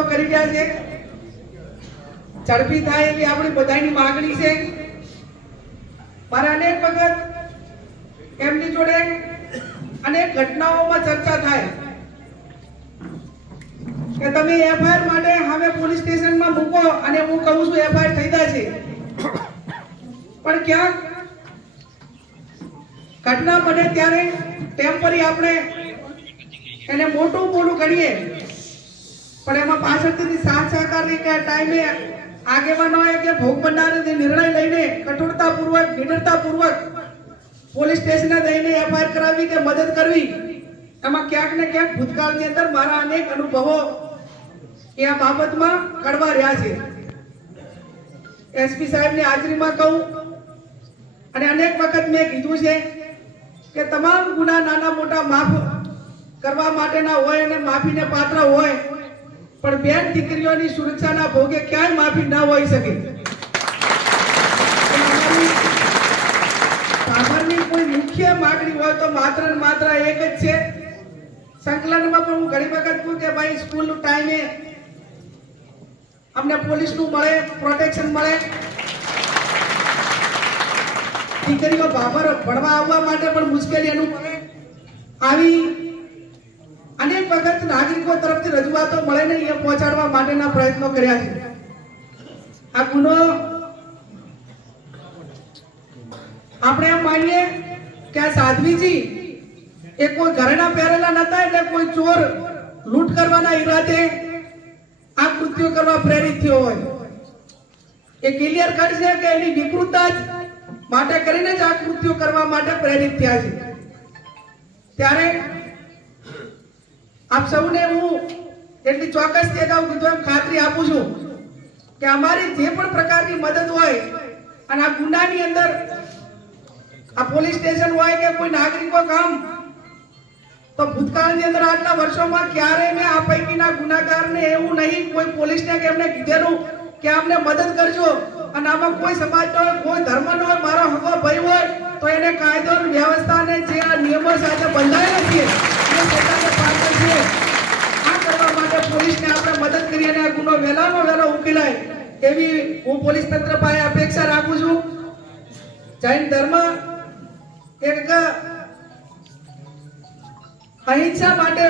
પ્રયત્નો કરી રહ્યા છે। ઝડપી થાય એવી આપણી બધાની માંગણી છે। મારે અનેક વખત એમની જોડે અનેક ઘટનાઓમાં ચર્ચા થાય કે તમે એફઆઈઆર માટે હવે પોલીસ સ્ટેશનમાં મૂકો, અને હું કહું છું એફઆઈઆર થઈ જાય છે, પણ ક્યાંક ઘટના બને ત્યારે ટેમ્પરરી આપણે એને મોટું કરીએ, પણ એમાં પાછળથી સાથ સહકારની કે ટાઈમે આગેવાનોએ કે ભોગ બનનારે નિર્ણય લઈને કઠોરતાપૂર્વક નિડરતાપૂર્વક પોલીસ સ્ટેશને જઈને એફઆઈઆર કરાવી કે મદદ કરવી, એમાં ક્યાંક ને ક્યાંક ભૂતકાળની અંદર મારા અનેક અનુભવો એ આ બાબતમાં કડવા રહ્યા છે। એસપી સાહેબની હાજરીમાં કહું અને અનેક વખત મેં કીધું છે કે તમામ ગુના નાના મોટા માફ કરવા માટેના હોય અને માફીને પાત્ર હોય, પણ બેન દીકરીઓની સુરક્ષાના ભોગે ક્યાંય માફી ના હોઈ શકે। સામાન્ય કોઈ મુખ્ય માંગણી હોય તો માત્ર ને માત્ર એક જ છે। સંકલનમાં પણ હું ઘણી વખત કહું કે ભાઈ સ્કૂલનું ટાઈમે અમને પોલીસનું મળે, પ્રોટેક્શન મળે, દીકરીઓ બાબર ભણવા આવવા માટે પણ મુશ્કેલી અનુભવે, આવી અનેક વખત નાગરિકો તરફથી રજૂઆતો મળે ને એ પહોંચાડવા માટેના પ્રયત્નો કર્યા છે। આ ગુનો આપણે એમ માનીએ કે આ સાધ્વીજી એ કોઈ ઘરેણા પહેરેલા નતા, એટલે કોઈ ચોર લૂંટ કરવાના ઈરાદે આ કૃત્યો કરવા પ્રેરિત થયો હોય, એ ક્લિયર કટ છે કે એની વિકૃતતા માટે કરીને જ આ કૃત્યો કરવા માટે પ્રેરિત થયા છે। ત્યારે આપ સૌને હું એટલી ચોક્કસથી અગાઉ કીધું એમ ખાતરી આપું છું કે અમારી જે પણ પ્રકારની મદદ હોય, અને આ ગુનાની અંદર આ પોલીસ સ્ટેશન હોય કે કોઈ નાગરિકો કામ, તો ભૂતકાળની અંદર આટલા વર્ષોમાં ક્યારેય મેં આ પૈકીના ગુનાગારને એવું નહીં કોઈ પોલીસને કે એમને કીધેલું કે અમને મદદ કરજો, અને આમાં કોઈ સમાજનો હોય, કોઈ ધર્મનો હોય, મારો હકો ભાઈ હોય તો એને કાયદો વ્યવસ્થાને જે આ નિયમો સાથે બંધાયેલા છે એ પોતાને પાત્ર છે। આ કરવા માટે પોલીસને આપણે મદદ કરી અને આ ગુનો વહેલામાં વહેલો ઉકેલાય એવી હું પોલીસ તંત્ર પાસે અપેક્ષા રાખું છું। જૈન ધર્મ એક અહિંસા માટે